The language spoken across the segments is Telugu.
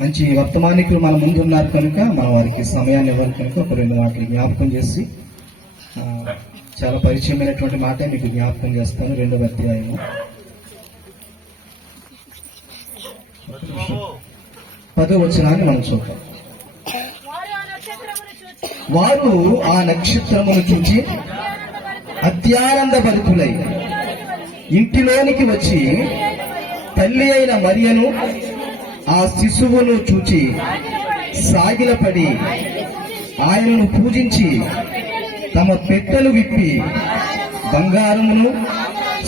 మంచి వర్తమానికులు మన ముందు ఉన్నారు కనుక మనం వారికి సమయాన్ని ఇవ్వాలి కనుక ఒక 2 మాటలు జ్ఞాపకం చేసి చాలా పరిచయమైనటువంటి మాట మీకు జ్ఞాపకం చేస్తాను. 2వ అధ్యాయము 10వ వచనాన్ని మనం చూద్దాం. వారు ఆ నక్షత్రమును చూచి అత్యానంద భరితులై ఇంటిలోనికి వచ్చి తల్లి అయిన మరియను ఆ శిశువును చూచి సాగిలపడి ఆయనను పూజించి తమ పెట్టెలు విప్పి బంగారమును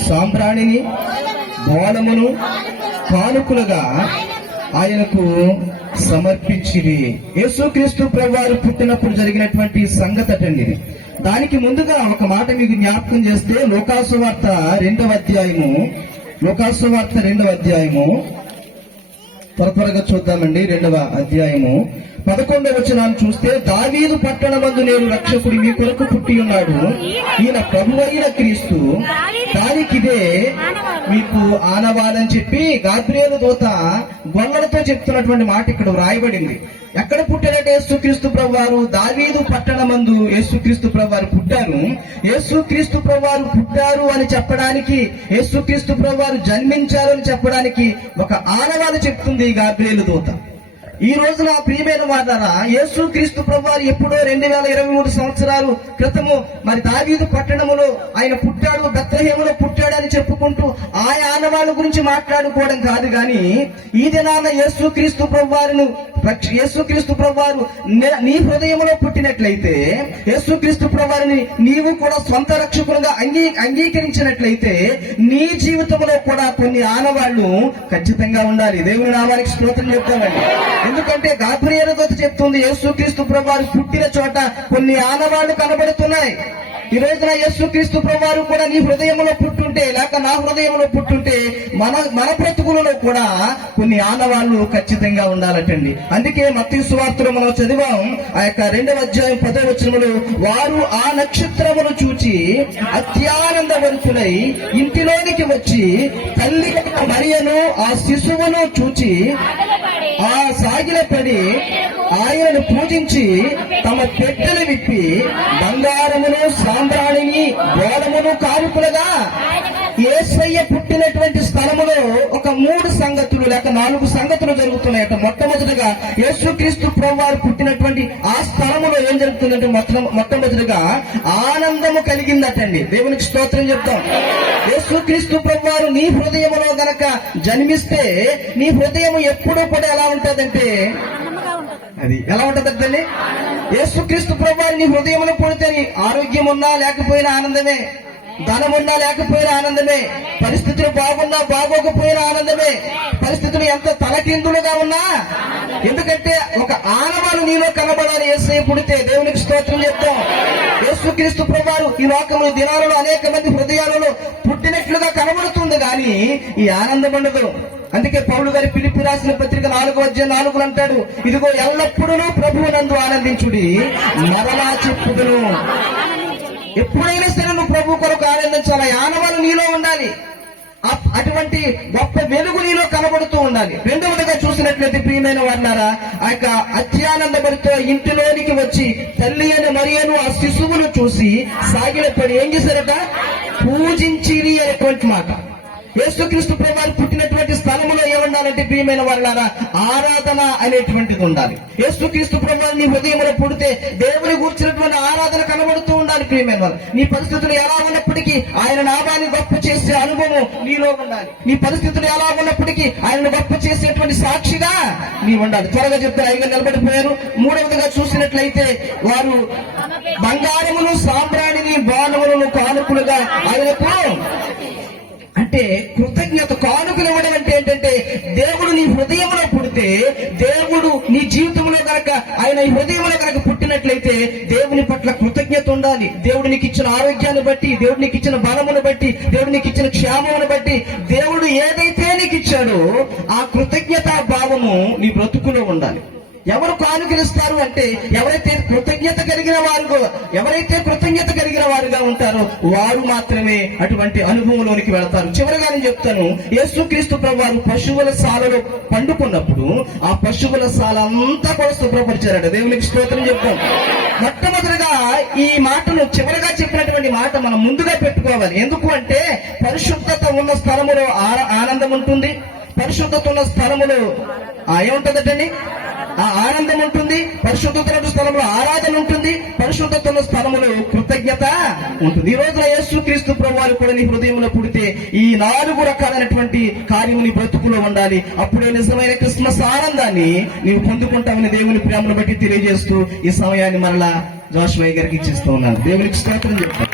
సాంబ్రాణిని బోళమును కానుకలుగా ఆయనకు సమర్పించిరి. యేసుక్రీస్తు ప్రభువారు పుట్టినప్పుడు జరిగినటువంటి సంగతి అటండి. దానికి ముందుగా ఒక మాట మీకు జ్ఞాపకం చేస్తే లూకాసు వార్త 2వ అధ్యాయము త్వరగా చూద్దామండి. 2వ అధ్యాయము 11వ వచనాన్ని చూస్తే, దావీదు పట్టణమందు నేను రక్షకుడు మీ కొరకు పుట్టి ఉన్నాడు, ఈయన ప్రభువైన క్రీస్తు, దానికిదే మీకు ఆనవాలని చెప్పి గాబ్రియేలు దూత గొల్లలతో చెప్తున్నటువంటి మాట ఇక్కడ వ్రాయబడింది. ఎక్కడ పుట్టారంటే యేసుక్రీస్తు ప్రభువారు దావీదు పట్టణమందు యేసుక్రీస్తు ప్రభువారు పుట్టారు. యేసుక్రీస్తు ప్రభువారు పుట్టారు అని చెప్పడానికి, యేసుక్రీస్తు ప్రభువారు జన్మించారు అని చెప్పడానికి ఒక ఆనవాలు చెప్తుంది గాబ్రియేలు దూత. ఈ రోజున ప్రియమైన వారారా, యేసుక్రీస్తు ప్రభువారు ఎప్పుడో 2023 సంవత్సరాలు క్రితము మరి దావీదు పట్టణములో ఆయన పుట్టాడు, బెత్లెహేములో పుట్టాడు అని చెప్పుకుంటూ ఆ ఆనవాళ్ళ గురించి మాట్లాడుకోవడం కాదు. కానీ ఈ దినాన యేసుక్రీస్తు ప్రభువారు నీ హృదయంలో పుట్టినట్లయితే, యేసుక్రీస్తు ప్రభువారిని నీవు కూడా సొంత రక్షకులుగా అంగీకరించినట్లయితే నీ జీవితంలో కూడా కొన్ని ఆనవాళ్లు ఖచ్చితంగా ఉండాలి. దేవుని నామానికి స్తోత్రం చెప్తానండి. ఎందుకంటే గాబ్రియేలు దూత చెప్తుంది, యేసుక్రీస్తు ప్రభువారు పుట్టిన చోట కొన్ని ఆనవాళ్లు కనబడుతున్నాయి. ఈ రోజున యేసుక్రీస్తు ప్రభువారు కూడా నీ హృదయంలో పుట్టుంటే, లేక నా హృదయంలో పుట్టుంటే మన బ్రతుకులలో కూడా కొన్ని ఆనవాళ్లు ఖచ్చితంగా ఉండాలటండి. అందుకే మత్తయి సువార్తలో మనం చదివాం, ఆ యొక్క 2వ అధ్యాయం 10వ వచనములో, వారు ఆ నక్షత్రమును చూచి అత్యానందవంతులై ఇంటిలోనికి వచ్చి తల్లి మరియను ఆ శిశువును చూచి ఆ సాగిలపడి ఆయనను పూజించి తమ పెట్టెలు విప్పి బంగారమును సాంబ్రాణిని బోళమును కానుకలుగా యేసయ్య పుట్టినటువంటి స్థలములో ఒక 3 సంగతులు లేక 4 సంగతులు జరుగుతున్నాయట. మొట్టమొదటిగా యేసుక్రీస్తు ప్రభువారు పుట్టినటువంటి ఆ స్థలములో ఏం జరుగుతుందంటే మొట్టమొదటిగా ఆనందము కలిగిందటండి. దేవునికి స్తోత్రం చెప్తాం. యేసుక్రీస్తు ప్రభువారు నీ హృదయములో గనక జన్మిస్తే నీ హృదయం ఎప్పుడూ కూడా ఎలా ఉంటుందంటే, అది ఎలా ఉంటుందంటే, యేసుక్రీస్తు ప్రభువారు నీ హృదయంలో పుడితే ఆరోగ్యం ఉన్నా లేకపోయినా ఆనందమే, ధనం ఉన్నా లేకపోయినా ఆనందమే, పరిస్థితులు బాగున్నా బాగోకపోయినా ఆనందమే, పరిస్థితులు ఎంత తలకిందులుగా ఉన్నా, ఎందుకంటే ఒక ఆనవాలు నీలో కనబడాలి. యేసయ్య పుడితే దేవునికి స్తోత్రం చెప్తాం. యేసుక్రీస్తు ప్రభువారు ఈ లోకంలో దినాలలో అనేక మంది హృదయాలలో పుట్టినట్లుగా కనబడుతుంది, కానీ ఈ ఆనందం ఉండదు. అందుకే పౌలు గారి ఫిలిప్పీ రాసిన పత్రిక 4వ అధ్యాయం 4 అంటాడు, ఇదిగో ఎల్లప్పుడూ ప్రభువు నందు ఆనందించుడి, మరలా చెప్పుదును. ఎప్పుడైనా సరే నువ్వు ప్రభు కొరకు ఆనందించాలి. ఆనవాలు నీలో ఉండాలి. అటువంటి గొప్ప వెలుగు నీలో కనబడుతూ ఉండాలి. రెండవదిగా చూసినట్లయితే ప్రియమైన వారులారా, ఆ యొక్క అత్యానందపడితో ఇంటిలోనికి వచ్చి తల్లి అయిన మరియను ఆ శిశువును చూసి సాగిలపడి ఏం చేశారట? పూజించిరి అనేటువంటి మాట. యేసుక్రీస్తు ప్రభువారు పుట్టినటువంటి స్థలములో ఏముండాలంటే ప్రియమైన వారులారా, ఆరాధన అనేటువంటిది ఉండాలి. యేసుక్రీస్తు ప్రభువారు నీ హృదయంలో పుడితే దేవుని కూర్చున్నటువంటి ఆరాధన కనబడుతూ ఉండాలి. ప్రియమైన వారు, నీ పరిస్థితులు ఎలా ఉన్నప్పటికీ ఆయన నామాన్ని గొప్ప చేసే అనుభవం నీలో ఉండాలి. నీ పరిస్థితులు ఎలా ఉన్నప్పటికీ ఆయనను గొప్ప చేసేటువంటి సాక్షిగా నీ ఉండాలి. త్వరగా చెప్తే ఆయన నిలబడిపోయారు. మూడవదిగా చూసినట్లయితే వారు బంగారమును సాంబ్రాణిని బాణములను కానుకలుగా ఆయనకు, అంటే కృతజ్ఞత, కానుకలు ఇవ్వడం అంటే ఏంటంటే, దేవుడు నీ హృదయంలో పుడితే, దేవుడు నీ జీవితంలో కనుక ఆయన ఈ హృదయంలో కనుక పుట్టినట్లయితే దేవుని పట్ల కృతజ్ఞత ఉండాలి. దేవుడు నీకు ఇచ్చిన ఆరోగ్యాన్ని బట్టి, దేవుడు నీకు ఇచ్చిన బలమును బట్టి, దేవుడు నీకు ఇచ్చిన క్షేమమును బట్టి, దేవుడు ఏదైతే నీకు ఇచ్చాడో ఆ కృతజ్ఞతా భావము నీ బ్రతుకులో ఉండాలి. ఎవరు కానుకలు ఇస్తారు అంటే ఎవరైతే కృతజ్ఞత కలిగిన వారుగా ఉంటారో వారు మాత్రమే అటువంటి అనుభవంలోనికి వెళతారు. చివరిగా నేను చెప్తాను, యేసుక్రీస్తు ప్రభువారు పశువుల శాలలో పండుకున్నప్పుడు ఆ పశువుల శాల అంతా కూడా శుభ్రపరిచారట. దేవునికి స్తోత్రం చెప్తాం. మొట్టమొదటిగా ఈ మాటను చివరిగా చెప్పినటువంటి మాట మనం ముందుగా పెట్టుకోవాలి. ఎందుకు అంటే పరిశుద్ధత ఉన్న స్థలములో ఆనందం ఉంటుంది, పరిశుద్ధత ఉన్న స్థలములో ఏముంటుందటండి, ఆ ఆనందం ఉంటుంది, పరిశుద్ధత ఉన్న స్థలంలో ఆరాధన ఉంటుంది, పరిశుద్ధత ఉన్న స్థలములో కృతజ్ఞత ఉంటుంది. ఈ రోజున యేసుక్రీస్తు ప్రభువారు కూడా నీ హృదయంలో పుడితే ఈ 4 రకాలైనటువంటి కార్యము నీ బ్రతుకులో ఉండాలి. అప్పుడే నిజమైన క్రిస్మస్ ఆనందాన్ని నీవు పొందుకుంటామని దేవుని ప్రేమను బట్టి తెలియజేస్తూ ఈ సమయాన్ని మరలా జోషువయ్య గారికి ఇచ్చిస్తూ ఉన్నాను. దేవునికి స్తోత్రం చెప్తాను.